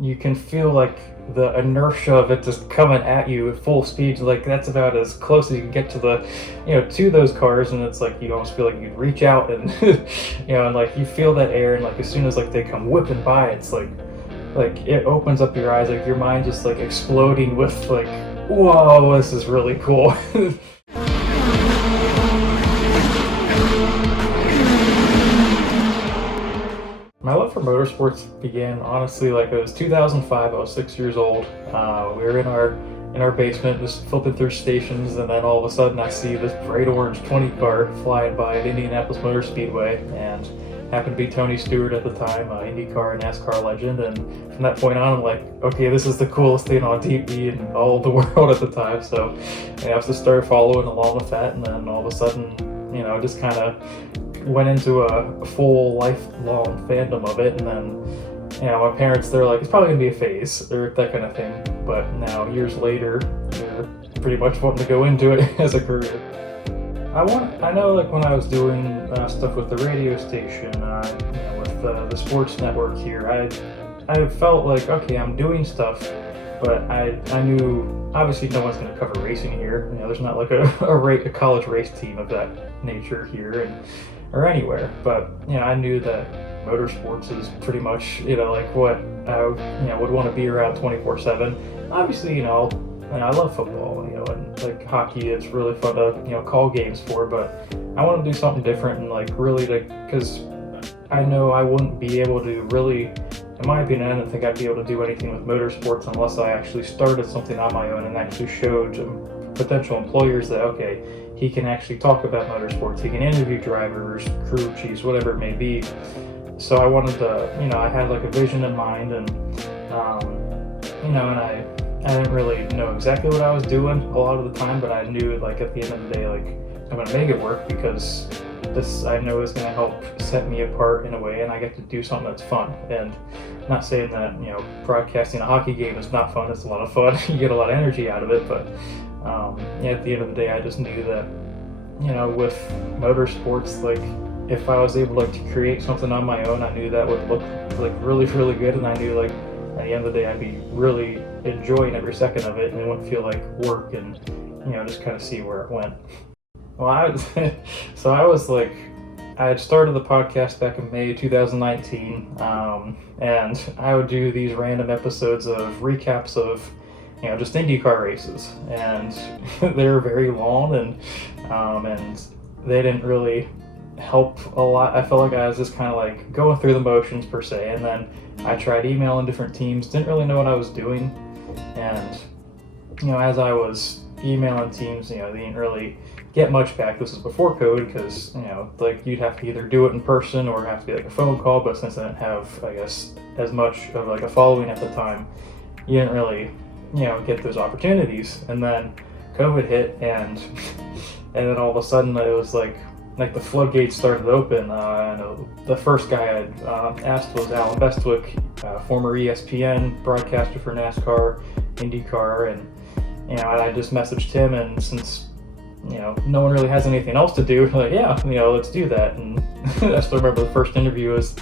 you can feel like the inertia of it just coming at you at full speed. Like that's about as close as you can get to the, to those cars, and it's like you almost feel like you reach out and, and like you feel that air, and like as soon as like they come whipping by, it's like it opens up your eyes, like your mind just like exploding with like, whoa, this is really cool. My love for motorsports began honestly like it was 2005. I was 6 years old. We were in our basement just flipping through stations, and then all of a sudden I see this bright orange 20 car flying by at Indianapolis Motor Speedway, and happened to be Tony Stewart at the time, IndyCar and NASCAR legend. And from that point on, I'm like, okay, this is the coolest thing on TV in all of the world at the time. So I just started following along with that, and then all of a sudden, just kind of went into a full lifelong fandom of it. And then, my parents, they're like, it's probably gonna be a phase or that kind of thing. But now, years later, they're pretty much wanting to go into it as a career. I know, like when I was doing stuff with the radio station, with the sports network here, I felt like, okay, I'm doing stuff, but I knew obviously no one's going to cover racing here. There's not like a college race team of that nature here or anywhere. But I knew that motorsports is pretty much like what I would want to be around 24/7. Obviously, and I love football, and like hockey, it's really fun to, call games for, but I want to do something different and like really because I know I wouldn't be able to really, in my opinion, I don't think I'd be able to do anything with motorsports unless I actually started something on my own and actually showed potential employers that, okay, he can actually talk about motorsports, he can interview drivers, crew chiefs, whatever it may be. So I wanted to, I had like a vision in mind, and, and I didn't really know exactly what I was doing a lot of the time, but I knew like at the end of the day, like I'm gonna make it work because this I know is gonna help set me apart in a way, and I get to do something that's fun. And I'm not saying that broadcasting a hockey game is not fun. It's a lot of fun. You get a lot of energy out of it, but at the end of the day, I just knew that with motorsports, like if I was able to create something on my own, I knew that would look like really, really good, and I knew like at the end of the day, I'd be really enjoying every second of it, and it wouldn't feel like work, and just kind of see where it went. Well, I had started the podcast back in May 2019, and I would do these random episodes of recaps of just IndyCar races, and they were very long, and they didn't really help a lot. I felt like I was just kind of like going through the motions per se, and then I tried emailing different teams, didn't really know what I was doing, and as I was emailing teams, they didn't really get much back. This was before COVID, because like you'd have to either do it in person or have to be like a phone call, but since I didn't have, I guess, as much of like a following at the time, you didn't really get those opportunities. And then COVID hit, and then all of a sudden it was like the floodgates started to open. The first guy I asked was Alan Bestwick, former ESPN broadcaster for NASCAR, IndyCar, and I just messaged him, and since no one really has anything else to do, like, yeah, let's do that. And I still remember the first interview was,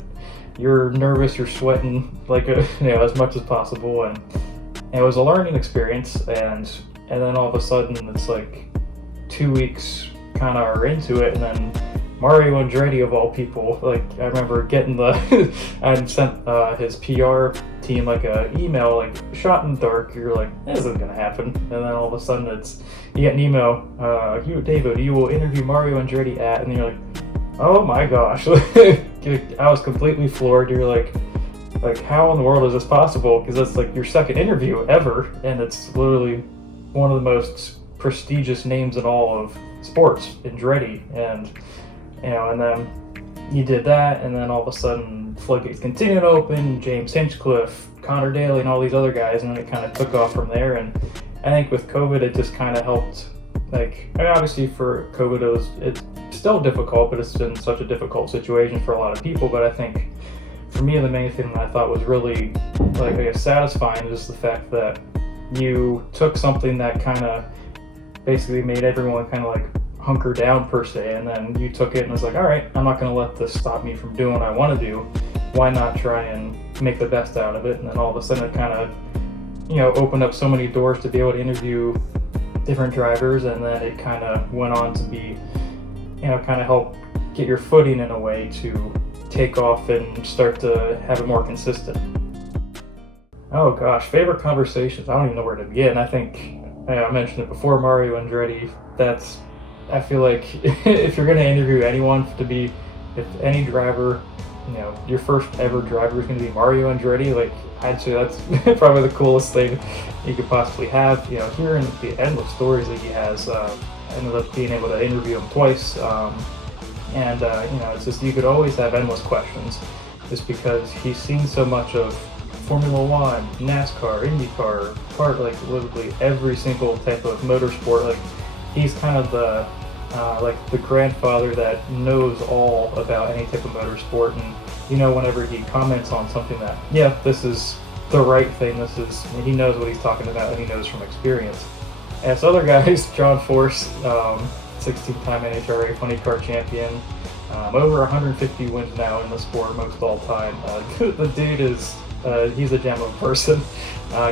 you're nervous, you're sweating like as much as possible, and it was a learning experience. And then all of a sudden it's like 2 weeks kind of are into it, and then Mario Andretti of all people, like I remember getting I sent his PR team like a email, like shot in the dark. You're like, this isn't gonna happen, and then all of a sudden you get an email, David, you will interview Mario Andretti at, and you're like, oh my gosh. I was completely floored. You're like how in the world is this possible? Because that's like your second interview ever, and it's literally one of the most prestigious names in all of sports, Andretti, and and then you did that, and then all of a sudden floodgates continued to open, James Hinchcliffe, Connor Daly, and all these other guys, and then it kind of took off from there. And I think with COVID, it just kind of helped. Like, I mean, obviously for COVID, it's still difficult, but it's been such a difficult situation for a lot of people. But I think for me, the main thing that I thought was really satisfying is the fact that you took something that kind of basically made everyone kind of like hunker down per se, and then you took it and was like, all right, I'm not going to let this stop me from doing what I want to do. Why not try and make the best out of it. And then all of a sudden it kind of, opened up so many doors to be able to interview different drivers, and then it kind of went on to be, kind of help get your footing in a way to take off and start to have it more consistent. Oh gosh, favorite conversations. I don't even know where to begin. I think I mentioned it before, Mario Andretti. I feel like if you're going to interview anyone if any driver, your first ever driver is going to be Mario Andretti, like I'd say that's probably the coolest thing you could possibly have. Hearing the endless stories that he has, I ended up being able to interview him twice, and it's just, you could always have endless questions, just because he's seen so much of Formula One, NASCAR, IndyCar, like literally every single type of motorsport. Like he's kind of the grandfather that knows all about any type of motorsport, and whenever he comments on something that, this is the right thing, he knows what he's talking about, and he knows from experience. As other guys, John Force, 16-time NHRA funny car champion, over 150 wins now in the sport, most all time. The dude is, he's a gem of a person.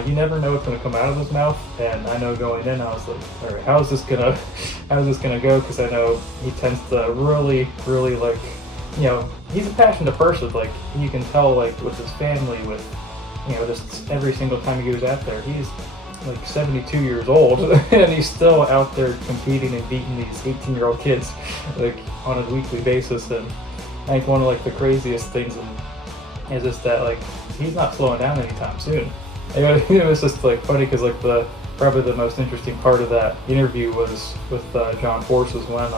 You never know what's going to come out of his mouth, and I know going in, I was like, all right, how's this gonna go? Because I know he tends to really, really, like, he's a passionate person. Like you can tell, like with his family, with just every single time he goes out there, he's like 72 years old, and he's still out there competing and beating these 18-year-old kids like on a weekly basis. And I think one of like the craziest things is just that like he's not slowing down anytime soon. It was just like funny because like probably the most interesting part of that interview was with John Force, was when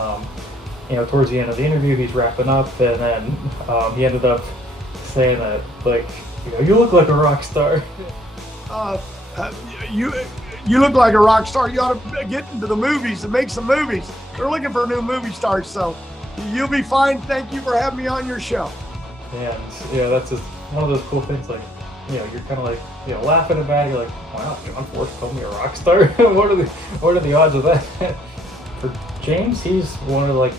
towards the end of the interview he's wrapping up, and then he ended up saying that like, you look like a rock star. You look like a rock star. You ought to get into the movies and make some movies. They're looking for new movie stars, so you'll be fine. Thank you for having me on your show. And that's just one of those cool things. Like, you're kind of like, laughing about it. You're like, wow, John Force called me a rock star. What are the odds of that? For James, he's one of like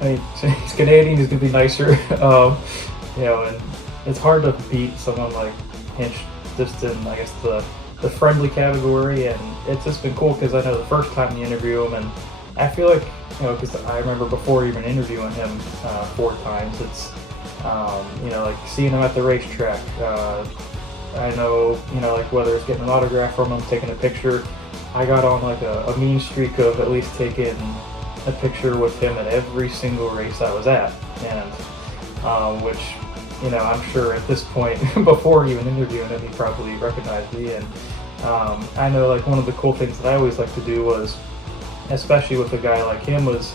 he's Canadian. He's gonna be nicer. And it's hard to beat someone like Hinch just in, I guess, the friendly category. And it's just been cool because I know the first time you interview him, and I feel like, because I remember before even interviewing him 4 times, it's like seeing him at the racetrack. I know, like whether it's getting an autograph from him, taking a picture. I got on like a mean streak of at least taking a picture with him at every single race I was at, and which, I'm sure at this point, before even interviewing him, he probably recognized me. And I know like one of the cool things that I always like to do was, especially with a guy like him, was,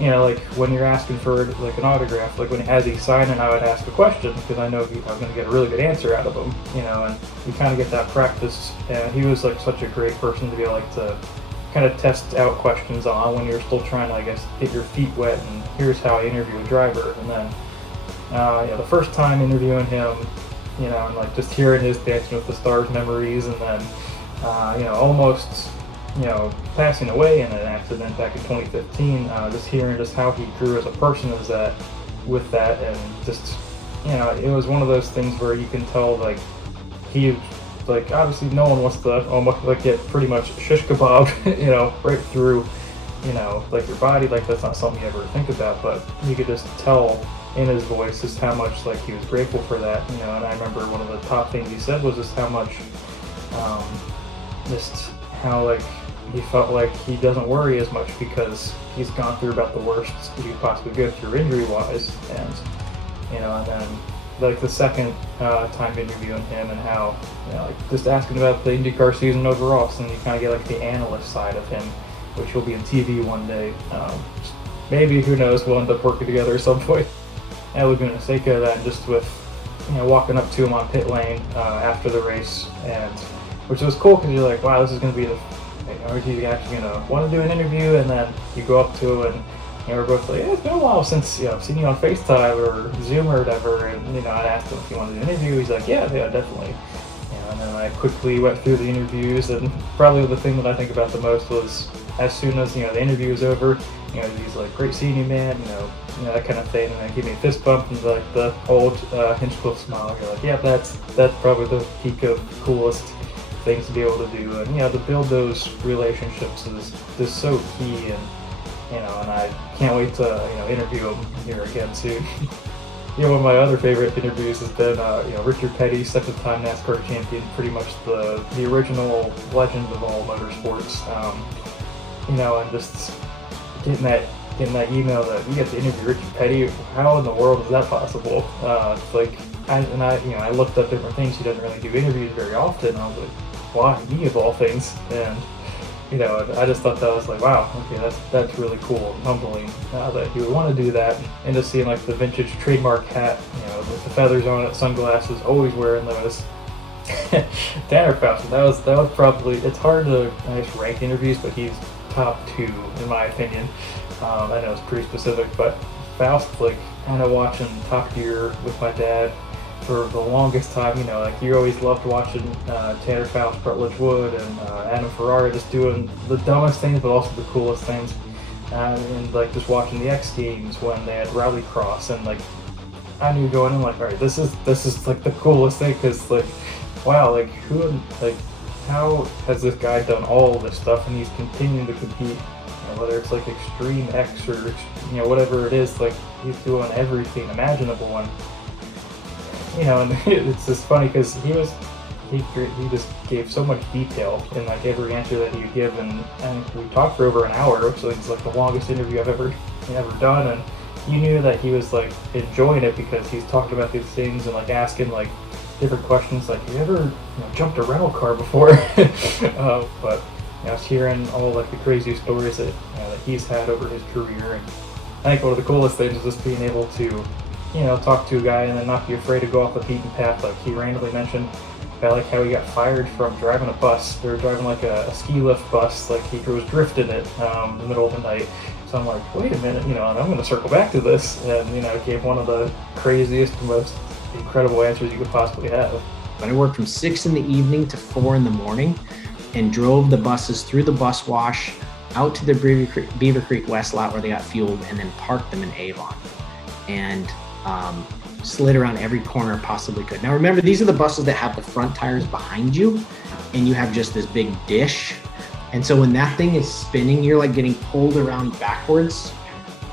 like when you're asking for like an autograph, like when as he's signing, I would ask a question because I know I was going to get a really good answer out of him, and you kind of get that practice. And he was like such a great person to be able to kind of test out questions on when you're still trying to, I guess, get your feet wet. And here's how I interview a driver. And then the first time interviewing him, and like just hearing his Dancing with the Stars memories, and then almost passing away in an accident back in 2015, just hearing just how he grew as a person with that, and just, it was one of those things where you can tell, like, he, like, obviously no one wants to almost, like, get pretty much shish kebabbed, right through, like your body, like that's not something you ever think about, but you could just tell in his voice just how much, like, he was grateful for that, and I remember one of the top things he said was just how much, just how, like, he felt like he doesn't worry as much because he's gone through about the worst you could possibly go through injury-wise. And, and then, like, the second time interviewing him, and how, like, just asking about the IndyCar season overall, so then you kind of get, like, the analyst side of him, which will be on TV one day. Maybe, who knows, we'll end up working together at some point. At Laguna, Seca, then just with, walking up to him on pit lane after the race, and which was cool because you're like, wow, this is going to be are you actually going to want to do an interview? And then you go up to him, and we're both like, it's been a while since I've seen you on FaceTime or Zoom or whatever. And I asked him if he wanted to do an interview. He's like, yeah, definitely. And then I quickly went through the interviews, and probably the thing that I think about the most was, as soon as the interview was over, he's like, great seeing you, man, that kind of thing, and then give me a fist bump and like the old Hinchcliffe smile. You're like, yeah, that's probably the peak of coolest things to be able to do, and to build those relationships is so key, and and I can't wait to interview him here again soon. One of my other favorite interviews has been Richard Petty, second-time NASCAR champion, pretty much the original legend of all motorsports. And just getting that email that you get to interview Richard Petty. How in the world is that possible? It's like I looked up different things. He doesn't really do interviews very often. I was like, why me of all things? And I just thought that was like, wow, okay, that's really cool and humbling that he would want to do that. And just seeing like the vintage trademark hat, with the feathers on it, sunglasses, always wearing those. Tanner Faust, that was probably, it's hard to rank interviews, but he's top 2 in my opinion. I know it's pretty specific, but Faust, like kind of watching Top Gear with my dad for the longest time, you always loved watching Tanner Faust, Rutledge Wood, and Adam Ferrari just doing the dumbest things, but also the coolest things. And like just watching the X Games when they had Rally Cross, and like I knew going in like, all right, this is like the coolest thing, because like, wow, like how has this guy done all this stuff, and he's continuing to compete, whether it's like Extreme X or whatever it is, like he's doing everything imaginable. And and it's just funny because he just gave so much detail in like every answer that he would give, and we talked for over an hour, so it's like the longest interview I've ever done, and you knew that he was like enjoying it because he's talking about these things and like asking like different questions, like, you ever jumped a rental car before? But just hearing all like the crazy stories that that he's had over his career, and I think one of the coolest things is just being able to talk to a guy and then not be afraid to go off the beaten path. Like he randomly mentioned about like how he got fired from driving a bus. They were driving like a ski lift bus, like he was drifting it in the middle of the night. So I'm like, wait a minute, and I'm going to circle back to this, and gave one of the craziest, most incredible answers you could possibly have. But I worked from 6 in the evening to 4 in the morning and drove the buses through the bus wash out to the Beaver Creek West lot where they got fueled, and then parked them in Avon, and slid around every corner possibly could. Now remember, these are the buses that have the front tires behind you, and you have just this big dish. And so when that thing is spinning, you're like getting pulled around backwards.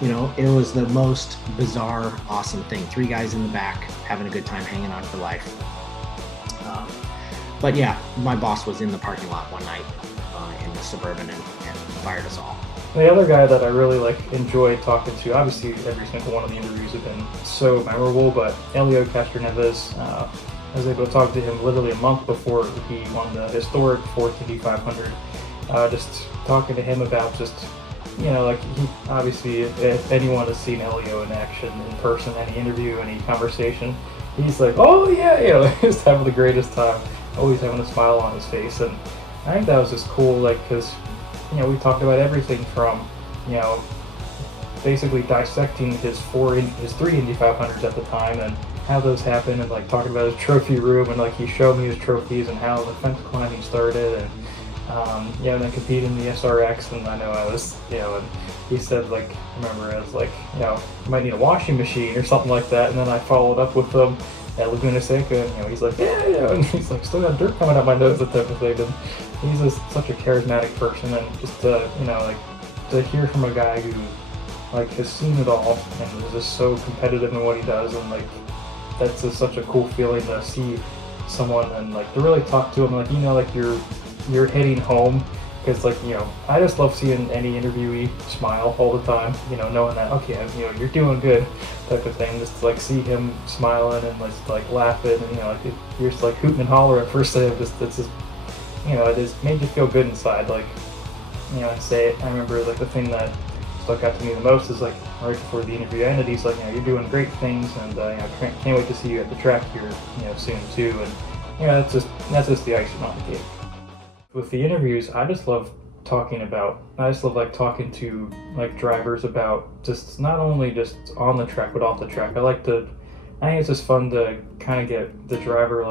It was the most bizarre, awesome thing. 3 guys in the back having a good time, hanging on for life. But yeah, my boss was in the parking lot one night in the Suburban and fired us all. The other guy that I really enjoyed talking to, obviously every single one of the interviews have been so memorable, but Helio Castroneves, I was able to talk to him literally a month before he won the historic 4th Indy 500. Just talking to him about just, he obviously, if anyone has seen Helio in action, in person, any interview, any conversation, he's like, oh yeah, just having the greatest time, always having a smile on his face. And I think that was just cool, because we talked about everything from, basically dissecting his 3 Indy 500s at the time and how those happened, and talking about his trophy room, and he showed me his trophies and how the fence climbing started, and and then competing in the SRX. And I know I was, and he said remember I was you might need a washing machine or something like that, and then I followed up with him at Laguna Seca, and he's like, yeah, and he's still got dirt coming out my nose, that type of thing. And he's just such a charismatic person, and just to hear from a guy who has seen it all and is just so competitive in what he does, and that's just such a cool feeling to see someone and to really talk to him, you're heading home, because I just love seeing any interviewee smile all the time, knowing that okay, you're doing good, type of thing. Just see him smiling and laughing, and you're just hooting and hollering first day. It's just it just made you feel good inside. I remember the thing that stuck out to me the most is right before the interview ended, he's you're doing great things, and can't wait to see you at the track here soon too. And that's just the icing on the cake. With the interviews, I just love talking talking to drivers about just not only just on the track but off the track. I think it's just fun to kind of get the driver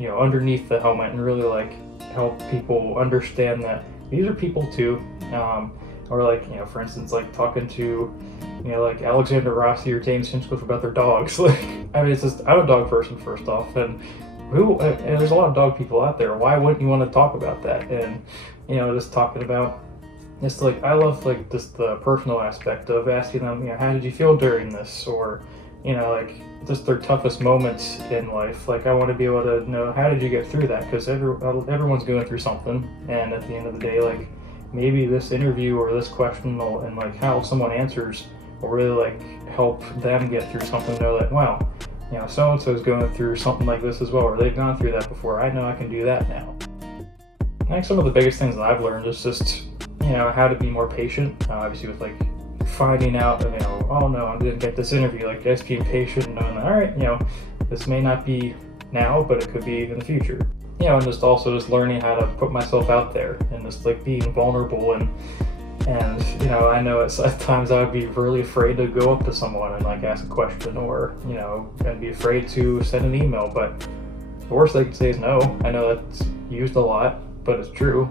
underneath the helmet and really help people understand that these are people too. Or like, you know, for instance, like talking to, you know, like Alexander Rossi or James Hinchcliffe about their dogs. Like, I mean, it's just, I'm a dog person first off, and there's a lot of dog people out there. Why wouldn't you want to talk about that? And, you know, just talking about, it's like, I love like just the personal aspect of asking them, you know, how did you feel during this? Or, you know, like just their toughest moments in life. Like, I want to be able to know, how did you get through that? Because everyone's going through something, and at the end of the day, like, maybe this interview or this question will, and like how someone answers will really like help them get through something. Know that, wow, you know, so and so is going through something like this as well, or they've gone through that before. I know I can do that now. I think some of the biggest things that I've learned is just, you know, how to be more patient. Obviously, with like finding out, you know, oh no, I didn't get this interview. Like, just being patient and knowing that, all right, you know, this may not be now, but it could be in the future. You know, and just also just learning how to put myself out there and just like being vulnerable and you know, I know at times I would be really afraid to go up to someone and like ask a question, or, you know, and be afraid to send an email, but the worst they can say is no. I know that's used a lot, but it's true.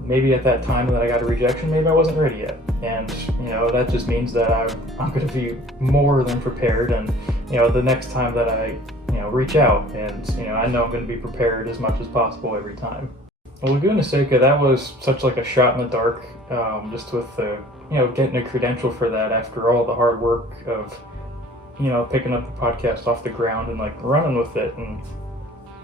Maybe at that time that I got a rejection, maybe I wasn't ready yet, and, you know, that just means that I'm going to be more than prepared, and, you know, the next time that I, you know, reach out, and, you know, I know I'm going to be prepared as much as possible every time. Well, Laguna Seca, that was such like a shot in the dark, just with the, you know, getting a credential for that after all the hard work of, you know, picking up the podcast off the ground and like running with it, and,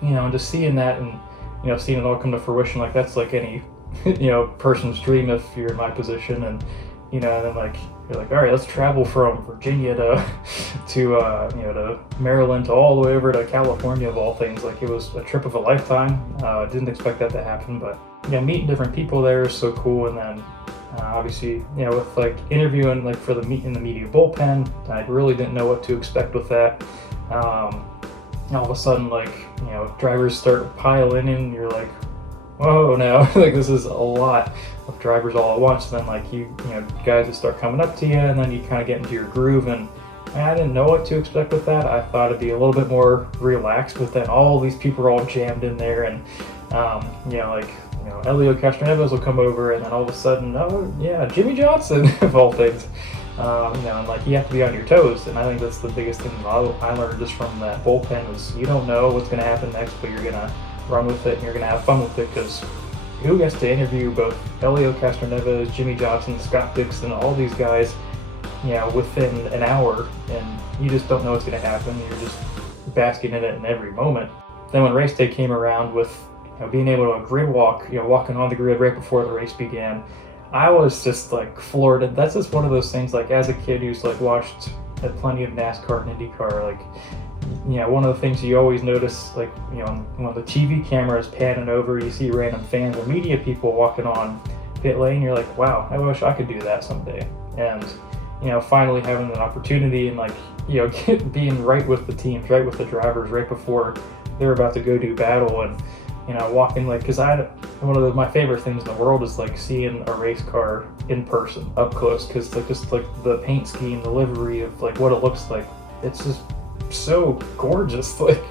you know, just seeing that, and, you know, seeing it all come to fruition. Like, that's like any, you know, person's dream if you're in my position. And, you know, and then like, you're like, all right, let's travel from Virginia to you know, to Maryland, to all the way over to California, of all things. Like, it was a trip of a lifetime. Didn't expect that to happen, but, yeah, meeting different people there is so cool. And then obviously, you know, with like interviewing like for the in the media bullpen, I really didn't know what to expect with that. All of a sudden, like, you know, drivers start piling in, and you're like, whoa, now, like, this is a lot of drivers all at once. And then like you know, guys that start coming up to you, and then you kind of get into your groove. And I didn't know what to expect with that. I thought it'd be a little bit more relaxed, but then all these people are all jammed in there, and you know, like, you know, Elio Castroneves will come over, and then all of a sudden, oh yeah, Jimmy Johnson, of all things. You know, and like, you have to be on your toes, and I think that's the biggest thing that I learned just from that bullpen was, you don't know what's going to happen next, but you're going to run with it, and you're going to have fun with it, because who gets to interview both Elio Castroneves, Jimmy Johnson, Scott Dixon, all these guys, you know, within an hour, and you just don't know what's going to happen. You're just basking in it in every moment. Then when race day came around, with, you know, being able to grid walk, you know, walking on the grid right before the race began, I was just like floored. And that's just one of those things, like, as a kid who's like watched plenty of NASCAR and IndyCar, like, you know, one of the things you always notice, like, you know, when the TV camera is panning over, you see random fans or media people walking on pit lane, you're like, wow, I wish I could do that someday. And, you know, finally having an opportunity, and like, you know, being right with the teams, right with the drivers, right before they're about to go do battle, and, you know, walking, like, because one of my favorite things in the world is like seeing a race car in person, up close, because like, just like the paint scheme, the livery of like what it looks like, it's just so gorgeous. Like,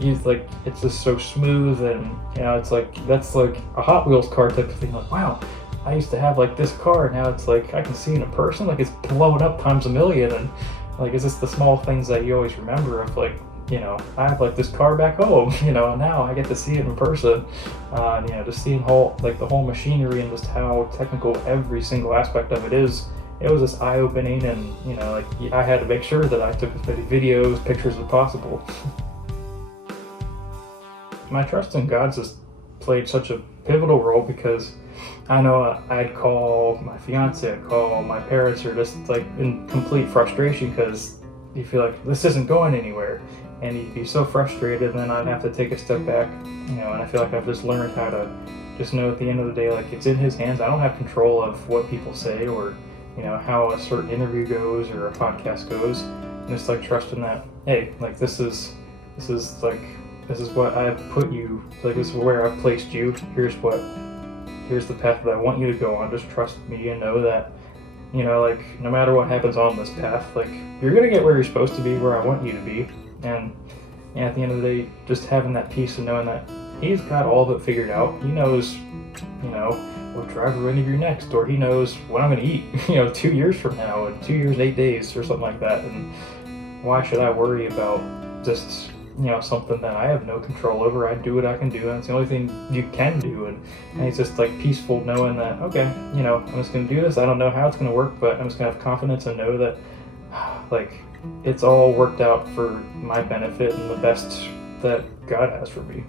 it's just so smooth, and, you know, it's like, that's like a Hot Wheels car type of thing. Like, wow, I used to have like this car, now it's like I can see it in person, like it's blown up times a million. And like, it's just the small things that you always remember of, like, you know, I have like this car back home, you know, and now I get to see it in person. And, you know, just seeing the whole machinery and just how technical every single aspect of it is, it was just eye-opening. And, you know, like, I had to make sure that I took as many videos, pictures as possible. My trust in God's just played such a pivotal role, because I know I'd call my fiance, I'd call my parents, or just like in complete frustration, because you feel like this isn't going anywhere, and you'd be so frustrated, and then I'd have to take a step back, you know, and I feel like I've just learned how to just know at the end of the day, like, it's in His hands. I don't have control of what people say, or, you know, how a certain interview goes or a podcast goes, and just like trusting that, hey, like, this is what I've put you, like, this is where I've placed you, here's the path that I want you to go on. Just trust me and know that, you know, like, no matter what happens on this path, like, you're gonna get where you're supposed to be, where I want you to be. And at the end of the day, just having that peace and knowing that He's got all of it figured out. He knows, you know, what driver would I interview next? Or he knows what I'm going to eat, 2 years from now, and 2 years and 8 days, or something like that. And why should I worry about just, something that I have no control over? I do what I can do, and it's the only thing you can do. And it's just like peaceful knowing that, okay, I'm just going to do this. I don't know how it's going to work, but I'm just going to have confidence and know that, like, it's all worked out for my benefit and the best that God has for me.